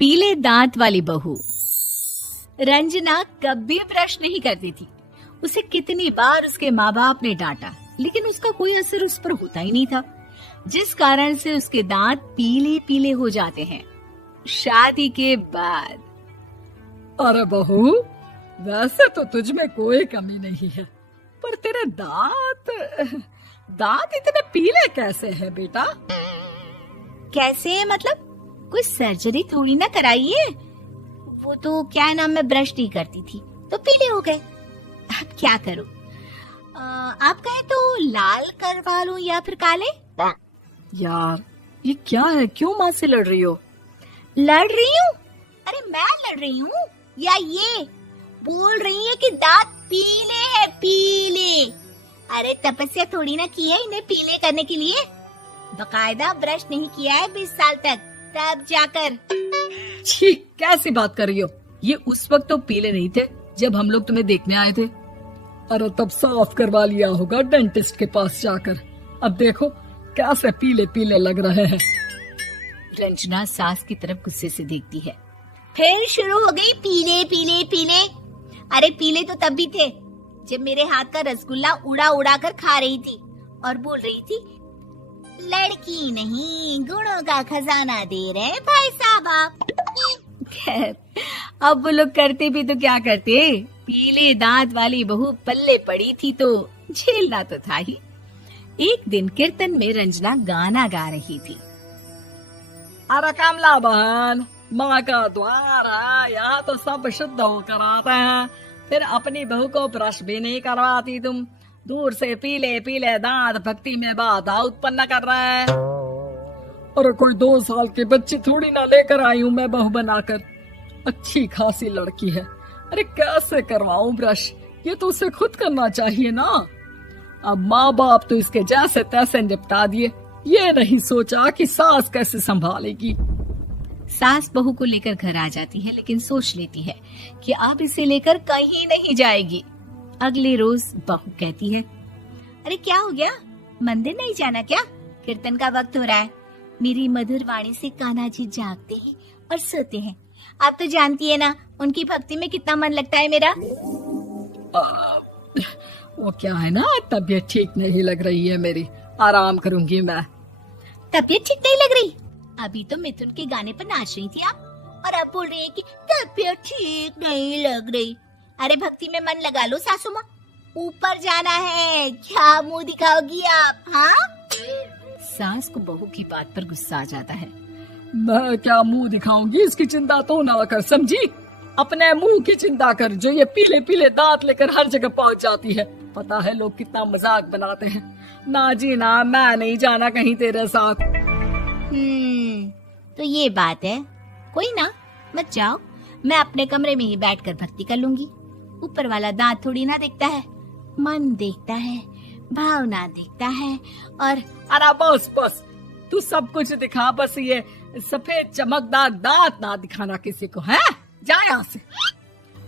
पीले दांत वाली बहू। रंजना कभी ब्रश नहीं करती थी। उसे कितनी बार उसके माँ बाप ने डांटा, लेकिन उसका कोई असर उस पर होता ही नहीं था, जिस कारण से उसके दांत पीले पीले हो जाते हैं। शादी के बाद। अरे बहू, वैसे तो तुझ में कोई कमी नहीं है, पर तेरे दांत इतने पीले कैसे हैं बेटा? कैसे मतलब? कोई सर्जरी थोड़ी ना कराई है। वो तो क्या नाम, मैं ब्रश नहीं करती थी तो पीले हो गए। अब क्या करूं? आप कहें तो लाल करवा लूं या फिर काले? यार ये क्या है, क्यों माँ से लड़ रही हो? लड़ रही हूँ? अरे मैं लड़ रही हूँ या ये बोल रही है कि दांत पीले है, पीले। अरे तपस्या थोड़ी ना की है इन्हें पीले करने के लिए। बकायदा ब्रश नहीं किया है 20 साल तक, तब जाकर। छी, कैसी बात कर रही हो? ये उस वक्त तो पीले नहीं थे जब हम लोग तुम्हें देखने आए थे। अरे तब साफ करवा लिया होगा डेंटिस्ट के पास जाकर। अब देखो कैसे पीले पीले लग रहे हैं। रंजना सास की तरफ गुस्से से देखती है। फिर शुरू हो गई पीले पीले पीले। अरे पीले तो तब भी थे जब मेरे हाथ का रसगुल्ला उड़ा उड़ा कर खा रही थी और बोल रही थी, लड़की नहीं गुणों का खजाना दे रहे भाई साहब आप। खैर, अब वो लोग करते भी तो क्या करते, पीले दांत वाली बहू पल्ले पड़ी थी तो झेलना तो था ही। एक दिन कीर्तन में रंजना गाना गा रही थी। अरे कमला बहन, माँ का द्वार है, यहाँ तो सब शुद्ध होकर आते हैं, फिर अपनी बहू को ब्रश भी नहीं करवाती तुम। दूर से पीले पीले दांत भक्ति में बाधा उत्पन्न कर रहे हैं। अरे कोई 2 साल के बच्चे थोड़ी ना लेकर आई हूँ मैं बहू बनाकर। अच्छी खासी लड़की है, अरे कैसे करवाऊं ब्रश? ये तो उसे खुद करना चाहिए ना। अब माँ बाप तो इसके जैसे तैसे निपटा दिए, ये नहीं सोचा कि सास कैसे संभालेगी। सास बहू को लेकर घर आ जाती है, लेकिन सोच लेती है कि अब इसे लेकर कहीं नहीं जाएगी। अगले रोज बहू कहती है, अरे क्या हो गया, मंदिर नहीं जाना क्या? कीर्तन का वक्त हो रहा है। मेरी मधुर वाणी से कान्हा जी जागते हैं और सोते हैं। आप तो जानती है ना उनकी भक्ति में कितना मन लगता है मेरा। वो क्या है ना, तबीयत ठीक नहीं लग रही है मेरी, आराम करूंगी मैं। तबीयत ठीक नहीं लग रही? अभी तो मिथुन के गाने पर नाच रही थी आप, और अब बोल रही है कि तबीयत ठीक नहीं लग रही। अरे भक्ति में मन लगा लो सासू माँ, ऊपर जाना है, क्या मुंह दिखाओगी आप? हाँ? सास को बहू की बात पर गुस्सा आ जाता है। मैं क्या मुंह दिखाऊंगी, इसकी चिंता तो ना कर, समझी? अपने मुंह की चिंता कर, जो ये पीले पीले दांत लेकर हर जगह पहुंच जाती है। पता है लोग कितना मजाक बनाते हैं। ना जी ना, मैं नहीं जाना कहीं तेरे साथ। तो ये बात है। कोई ना, मत जाओ, मैं अपने कमरे में ही बैठकर भक्ति कर लूंगी। ऊपर वाला दांत थोड़ी ना देखता है, मन देखता है, भावना देखता है। और अरे बस बस, तू सब कुछ दिखा, बस ये सफेद चमकदार दांत ना दिखाना किसी को, है? जा यहाँ से।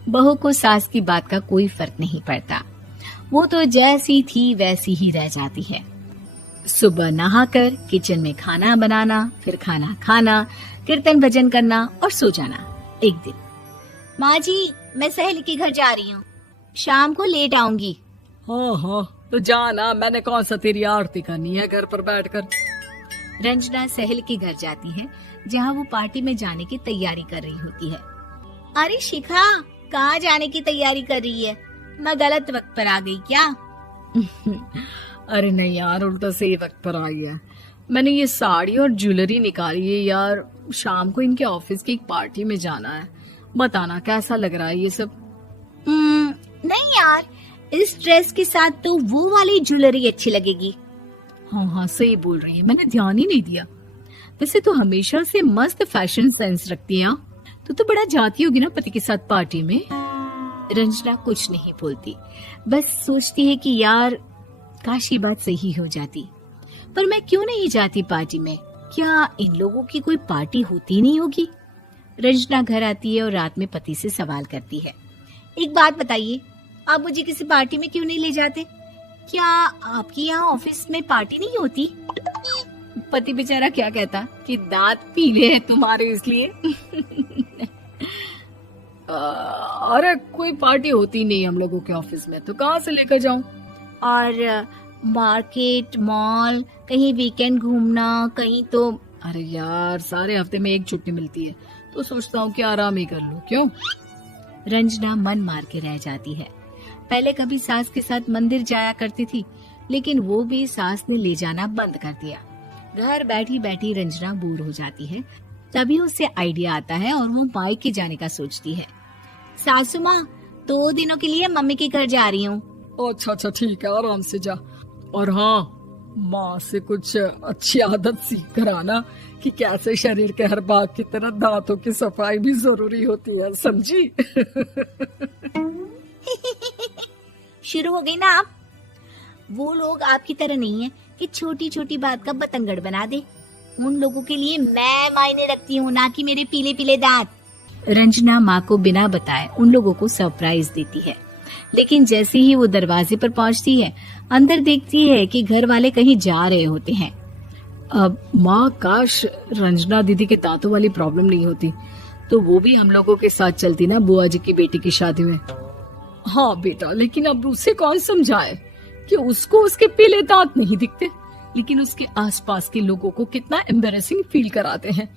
बहू को सास की बात का कोई फर्क नहीं पड़ता। वो तो जैसी थी वैसी ही रह जाती है। सुबह नहाकर किचन में खाना बनाना, फिर खाना खाना, कीर्तन भजन करना और सो जाना। एक दिन, माँ जी मैं सहेली के घर जा रही हूँ, शाम को लेट आऊंगी। हाँ, तो जाना, मैंने कौन सा तेरी आरती करनी है घर पर बैठकर। रंजना सहेली के घर जाती है, जहाँ वो पार्टी में जाने की तैयारी कर रही होती है। अरे शिखा, कहाँ जाने की तैयारी कर रही है? मैं गलत वक्त पर आ गई क्या? अरे नहीं यार, उल्टा सही वक्त पर आई है। मैंने ये साड़ी और ज्वेलरी निकाली है यार, शाम को इनके ऑफिस की एक पार्टी में जाना है। बताना कैसा लग रहा है ये सब? नहीं यार, इस ड्रेस के साथ तो वो वाली ज्वेलरी अच्छी लगेगी। हाँ, सही बोल रही है, मैंने ध्यान ही नहीं दिया। वैसे तो हमेशा से मस्त फैशन सेंस रखती है। तो बड़ा जाती होगी ना पति के साथ पार्टी में। रंजना कुछ नहीं बोलती, बस सोचती है कि यार काश ये बात सही हो जाती। पर मैं क्यों नहीं जाती पार्टी में? क्या इन लोगों की कोई पार्टी होती नहीं होगी? रंजना घर आती है और रात में पति से सवाल करती है, एक बात बताइए, आप मुझे किसी पार्टी में क्यों नहीं ले जाते? क्या आपके यहाँ ऑफिस में पार्टी नहीं होती? पति बेचारा क्या कहता कि दांत पीले हैं तुम्हारे इसलिए। अरे कोई पार्टी होती नहीं हम लोगों के ऑफिस में, तो कहाँ से लेकर जाऊं? और मार्केट, मॉल, कहीं वीकेंड घूमना, कहीं तो। अरे यार सारे हफ्ते में एक छुट्टी मिलती है, तो सोचता हूँ कि आराम ही कर लूं। क्यों? रंजना मन मार के रह जाती है। पहले कभी सास के साथ मंदिर जाया करती थी, लेकिन वो भी सास ने ले जाना बंद कर दिया। घर बैठी बैठी रंजना बोर हो जाती है। तभी उसे आइडिया आता है और वो मायके जाने का सोचती है। सासू माँ, 2 दिनों के लिए मम्मी के घर जा रही हूँ। अच्छा अच्छा ठीक है, आराम से जा। और हाँ, माँ से कुछ अच्छी आदत सीख कर आना कि कैसे शरीर के हर भाग की तरह दांतों की सफाई भी जरूरी होती है, समझी? शुरू हो गई ना आप। वो लोग आपकी तरह नहीं है कि छोटी छोटी बात का बतंगड़ बना दे। उन लोगों के लिए मैं मायने रखती हूँ, ना कि मेरे पीले पीले दांत। रंजना माँ को बिना बताए उन लोगों को सरप्राइज देती है, लेकिन जैसे ही वो दरवाजे पर पहुंचती है, अंदर देखती है कि घर वाले कहीं जा रहे होते हैं। अब माँ, काश रंजना दीदी के दांतों वाली प्रॉब्लम नहीं होती, तो वो भी हम लोगों के साथ चलती ना बुआ जी की बेटी की शादी में। हाँ बेटा, लेकिन अब उसे कौन समझाए कि उसको उसके पीले दांत नहीं दिखते, लेकिन उसके आसपास के लोगों को कितना एम्बैरेसिंग फील कराते हैं।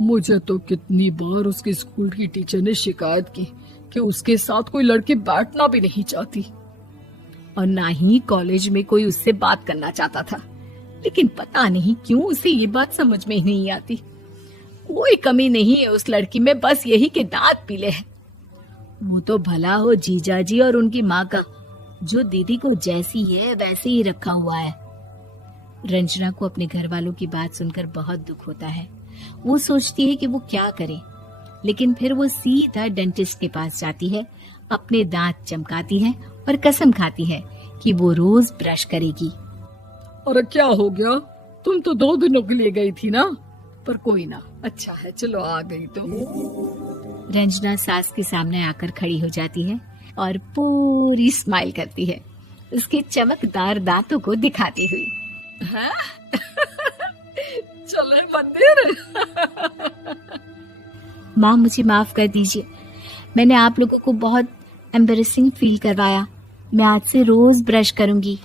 मुझे तो कितनी बार उसके स्कूल की टीचर ने शिकायत की कि उसके साथ कोई लड़की बैठना भी नहीं चाहती, और ना ही कॉलेज में कोई उससे बात करना चाहता था। लेकिन पता नहीं क्यों उसे ये बात समझ में ही नहीं आती। कोई कमी नहीं है उस लड़की में, बस यही कि दांत पीले हैं। वो तो भला हो जीजा जी और उनकी माँ का, जो दीदी को जैसी है वैसे ही रखा हुआ है। रंजना को अपने घर वालों की बात सुनकर बहुत दुख होता है। वो सोचती है कि वो क्या करे, लेकिन फिर वो सीधा डेंटिस्ट के पास जाती है, अपने दांत चमकाती है और कसम खाती है कि वो रोज ब्रश करेगी। अरे क्या हो गया? तुम तो 2 दिनों के लिए गई थी ना। पर कोई ना, अच्छा है, चलो आ गई तो। रंजना सास के सामने आकर खड़ी हो जाती है और पूरी स्माइल करती है, उसके चमकदार दांतों को दिखाती हुई। हैं? चले मंदिर। माँ, मुझे माफ कर दीजिए, मैंने आप लोगों को बहुत एम्बैरेसिंग फील करवाया। मैं आज से रोज ब्रश करूंगी।